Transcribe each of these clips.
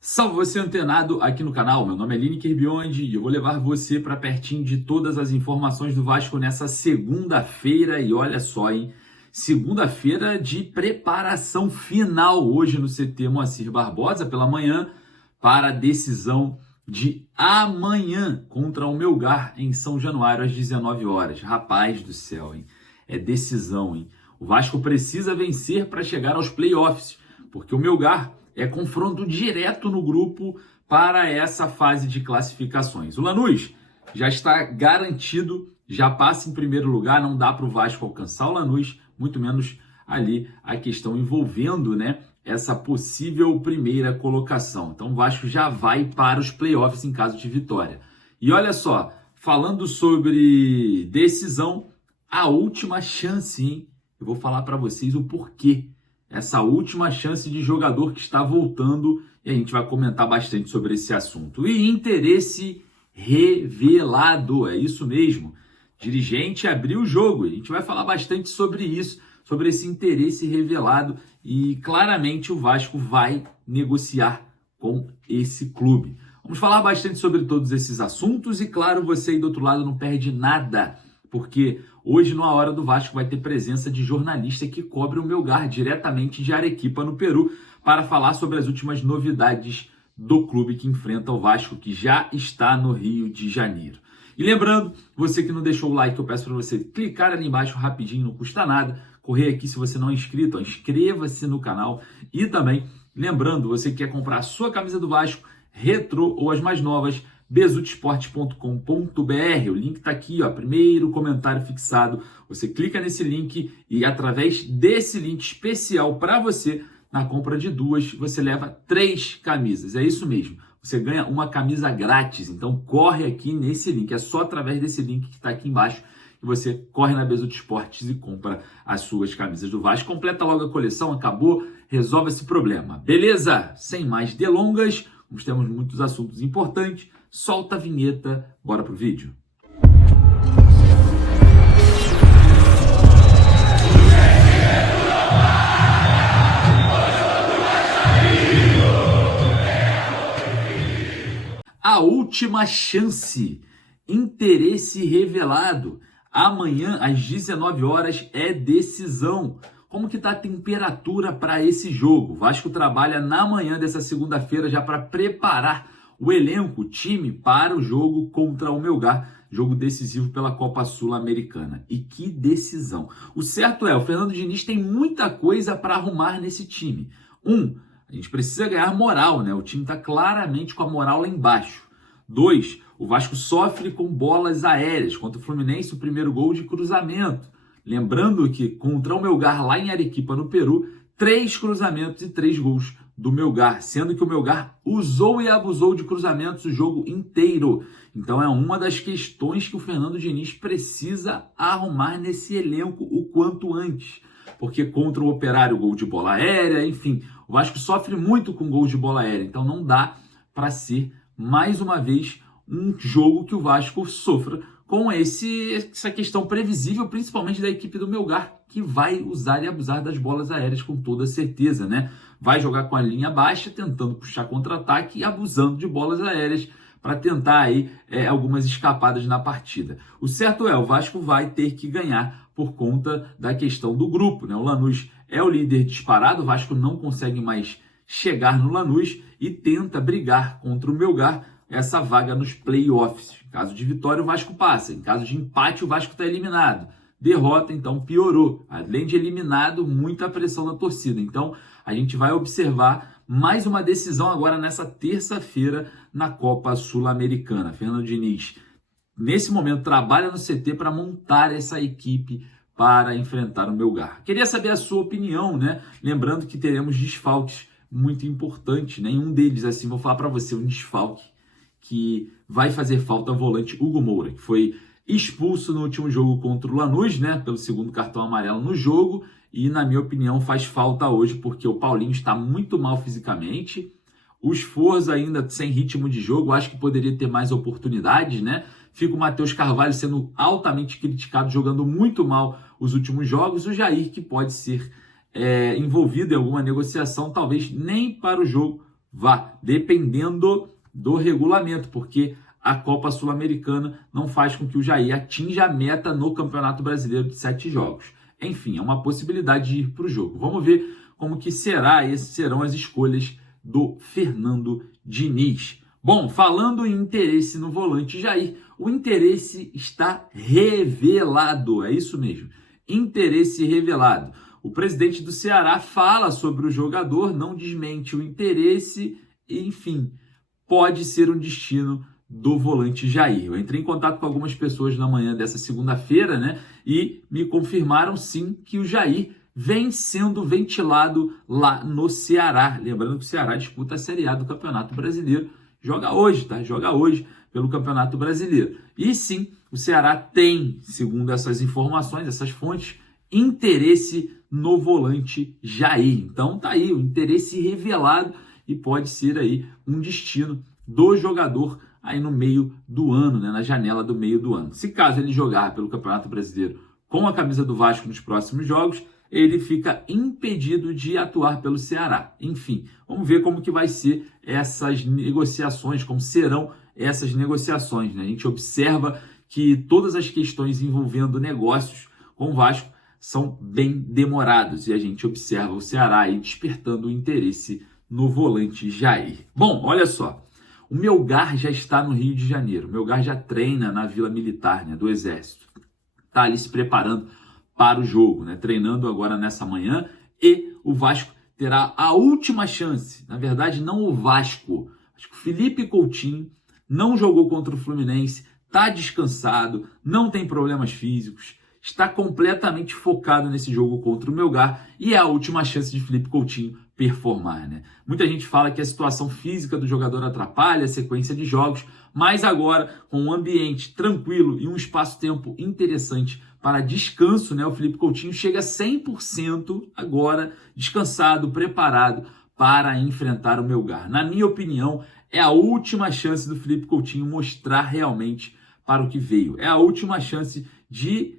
Salve você antenado aqui no canal, meu nome é Lineker Biondi e eu vou levar você para pertinho de todas as informações do Vasco nessa segunda-feira. E olha só, hein? Segunda-feira de preparação final hoje no CT Moacir Barbosa pela manhã para a decisão de amanhã contra o Melgar em São Januário às 19 horas. Rapaz do céu, hein? É decisão, hein? O Vasco precisa vencer para chegar aos playoffs, porque o Melgar é confronto direto no grupo para essa fase de classificações. O Lanús já está garantido, já passa em primeiro lugar, não dá para o Vasco alcançar o Lanús, muito menos ali a questão envolvendo, né, essa possível primeira colocação. Então o Vasco já vai para os playoffs em caso de vitória. E olha só, falando sobre decisão, a última chance, hein? Eu vou falar para vocês o porquê. Essa última chance de jogador que está voltando, e a gente vai comentar bastante sobre esse assunto. E interesse revelado, é isso mesmo. Dirigente abriu o jogo, a gente vai falar bastante sobre isso, sobre esse interesse revelado, e claramente o Vasco vai negociar com esse clube. Vamos falar bastante sobre todos esses assuntos e, claro, você aí do outro lado não perde nada, porque hoje, na Hora do Vasco, vai ter presença de jornalista que cobre o Melgar diretamente de Arequipa, no Peru, para falar sobre as últimas novidades do clube que enfrenta o Vasco, que já está no Rio de Janeiro. E lembrando, você que não deixou o like, eu peço para você clicar ali embaixo rapidinho, não custa nada. Correr aqui, se você não é inscrito, inscreva-se no canal. E também, lembrando, você que quer comprar a sua camisa do Vasco, retrô ou as mais novas, besutesporte.com.br. O link está aqui, ó, primeiro comentário fixado. Você clica nesse link e através desse link especial para você, na compra de 2, você leva 3 camisas. É isso mesmo. Você ganha uma camisa grátis. Então corre aqui nesse link. É só através desse link que está aqui embaixo que você corre na Besuto Esportes e compra as suas camisas do Vasco. Completa logo a coleção, acabou, resolve esse problema. Beleza? Sem mais delongas, nós temos muitos assuntos importantes. Solta a vinheta, bora pro vídeo. A última chance, interesse revelado. Amanhã, às 19 horas, é decisão. Como que tá a temperatura para esse jogo? O Vasco trabalha na manhã dessa segunda-feira já para preparar o elenco, o time, para o jogo contra o Melgar, jogo decisivo pela Copa Sul-Americana. E que decisão! O certo é, o Fernando Diniz tem muita coisa para arrumar nesse time. A gente precisa ganhar moral, né? O time está claramente com a moral lá embaixo. 2, o Vasco sofre com bolas aéreas. Contra o Fluminense, o primeiro gol de cruzamento. Lembrando que contra o Melgar, lá em Arequipa, no Peru, 3 cruzamentos e 3 gols do Melgar, sendo que o Melgar usou e abusou de cruzamentos o jogo inteiro. Então é uma das questões que o Fernando Diniz precisa arrumar nesse elenco o quanto antes. Porque contra o Operário, gol de bola aérea, enfim, o Vasco sofre muito com gols de bola aérea. Então não dá para ser, mais uma vez, um jogo que o Vasco sofra com essa questão previsível, principalmente da equipe do Melgar, que vai usar e abusar das bolas aéreas com toda certeza, né? Vai jogar com a linha baixa, tentando puxar contra-ataque e abusando de bolas aéreas para tentar aí algumas escapadas na partida. O certo é, o Vasco vai ter que ganhar por conta da questão do grupo, né? O Lanús é o líder disparado, o Vasco não consegue mais chegar no Lanús e tenta brigar contra o Melgar essa vaga nos playoffs. Em caso de vitória, o Vasco passa. Em caso de empate, o Vasco está eliminado. Derrota, então, piorou. Além de eliminado, muita pressão na torcida. Então, a gente vai observar mais uma decisão agora nessa terça-feira na Copa Sul-Americana. Fernando Diniz, nesse momento, trabalha no CT para montar essa equipe para enfrentar o Melgar. Queria saber a sua opinião, né? Lembrando que teremos desfalques muito importantes. Nenhum deles, assim, vou falar para você, um desfalque que vai fazer falta ao volante Hugo Moura, que foi expulso no último jogo contra o Lanús, né, pelo segundo cartão amarelo no jogo, e na minha opinião faz falta hoje, porque o Paulinho está muito mal fisicamente, o Sforza ainda sem ritmo de jogo, acho que poderia ter mais oportunidades, né, fica o Matheus Carvalho sendo altamente criticado, jogando muito mal os últimos jogos, o Jair que pode ser envolvido em alguma negociação, talvez nem para o jogo Vá, dependendo do regulamento, porque a Copa Sul-Americana não faz com que o Jair atinja a meta no Campeonato Brasileiro de 7 jogos. Enfim, é uma possibilidade de ir para o jogo. Vamos ver como que serão as escolhas do Fernando Diniz. Bom, falando em interesse no volante Jair, o interesse está revelado, é isso mesmo, interesse revelado. O presidente do Ceará fala sobre o jogador, não desmente o interesse, e, enfim, pode ser um destino do volante Jair. Eu entrei em contato com algumas pessoas na manhã dessa segunda-feira, né, e me confirmaram sim que o Jair vem sendo ventilado lá no Ceará. Lembrando que o Ceará disputa a Série A do Campeonato Brasileiro. Joga hoje, tá? Joga hoje pelo Campeonato Brasileiro. E sim, o Ceará tem, segundo essas informações, essas fontes, interesse no volante Jair. Então tá aí, o interesse revelado e pode ser aí um destino do jogador aí no meio do ano, né? Na janela do meio do ano. Se caso ele jogar pelo Campeonato Brasileiro com a camisa do Vasco nos próximos jogos, ele fica impedido de atuar pelo Ceará. Enfim, vamos ver como que vai ser essas negociações, como serão essas negociações, né? A gente observa que todas as questões envolvendo negócios com o Vasco são bem demorados e a gente observa o Ceará aí despertando o interesse no volante Jair. Bom, olha só, o Melgar já está no Rio de Janeiro, o Melgar já treina na Vila Militar, né, do Exército, está ali se preparando para o jogo, né? Treinando agora nessa manhã, e o Vasco terá a última chance, na verdade não o Vasco, acho que o Felipe Coutinho não jogou contra o Fluminense, está descansado, não tem problemas físicos, está completamente focado nesse jogo contra o Melgar e é a última chance de Felipe Coutinho performar, né? Muita gente fala que a situação física do jogador atrapalha a sequência de jogos, mas agora, com um ambiente tranquilo e um espaço-tempo interessante para descanso, né? O Felipe Coutinho chega 100% agora descansado, preparado para enfrentar o Melgar. Na minha opinião, é a última chance do Felipe Coutinho mostrar realmente para o que veio. É a última chance de,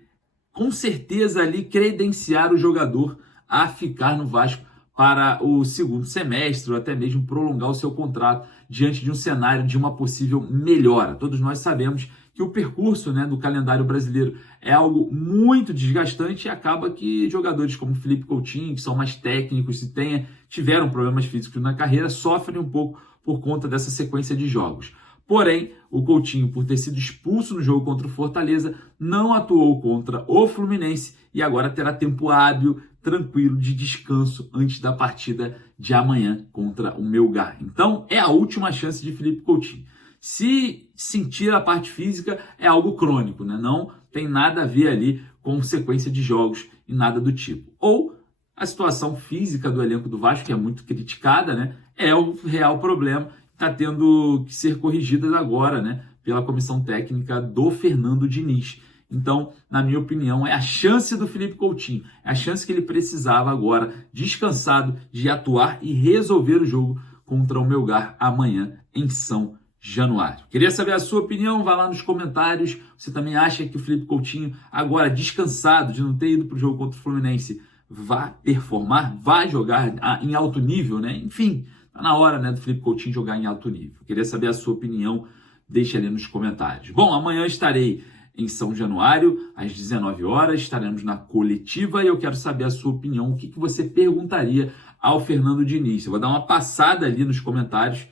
com certeza, ali credenciar o jogador a ficar no Vasco para o segundo semestre, ou até mesmo prolongar o seu contrato diante de um cenário de uma possível melhora. Todos nós sabemos que o percurso, né, do calendário brasileiro é algo muito desgastante e acaba que jogadores como Felipe Coutinho, que são mais técnicos e tiveram problemas físicos na carreira, sofrem um pouco por conta dessa sequência de jogos. Porém, o Coutinho, por ter sido expulso no jogo contra o Fortaleza, não atuou contra o Fluminense e agora terá tempo hábil, tranquilo, de descanso antes da partida de amanhã contra o Melgar. Então, é a última chance de Felipe Coutinho. Se sentir a parte física, é algo crônico, né? Não tem nada a ver ali com sequência de jogos e nada do tipo. Ou a situação física do elenco do Vasco, que é muito criticada, né? É o real problema, está tendo que ser corrigida agora, né? Pela comissão técnica do Fernando Diniz. Então, na minha opinião, é a chance do Felipe Coutinho, é a chance que ele precisava agora, descansado, de atuar e resolver o jogo contra o Melgar amanhã em São Januário. Queria saber a sua opinião, vá lá nos comentários. Você também acha que o Felipe Coutinho, agora descansado de não ter ido para o jogo contra o Fluminense, vai performar, vai jogar em alto nível, né? Enfim, tá na hora, né, do Felipe Coutinho jogar em alto nível. Queria saber a sua opinião, deixa ali nos comentários. Bom, amanhã estarei em São Januário, às 19 horas, estaremos na coletiva e eu quero saber a sua opinião, o que você perguntaria ao Fernando Diniz. Eu vou dar uma passada ali nos comentários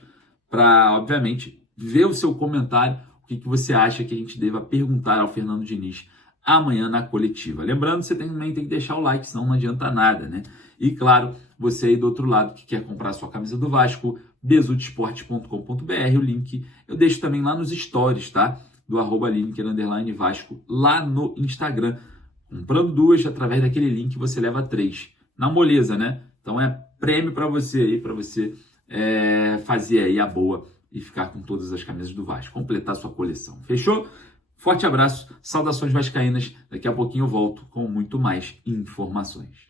para, obviamente, ver o seu comentário, o que você acha que a gente deva perguntar ao Fernando Diniz amanhã na coletiva. Lembrando, você também tem que deixar o like, senão não adianta nada, né? E claro, você aí do outro lado que quer comprar a sua camisa do Vasco, besudesportes.com.br, o link eu deixo também lá nos stories, tá? Do @Lineker_Vasco lá no Instagram. Comprando duas, através daquele link você leva 3. Na moleza, né? Então é prêmio para você aí, para você fazer aí a boa e ficar com todas as camisas do Vasco, completar sua coleção. Fechou? Forte abraço, saudações vascaínas. Daqui a pouquinho eu volto com muito mais informações.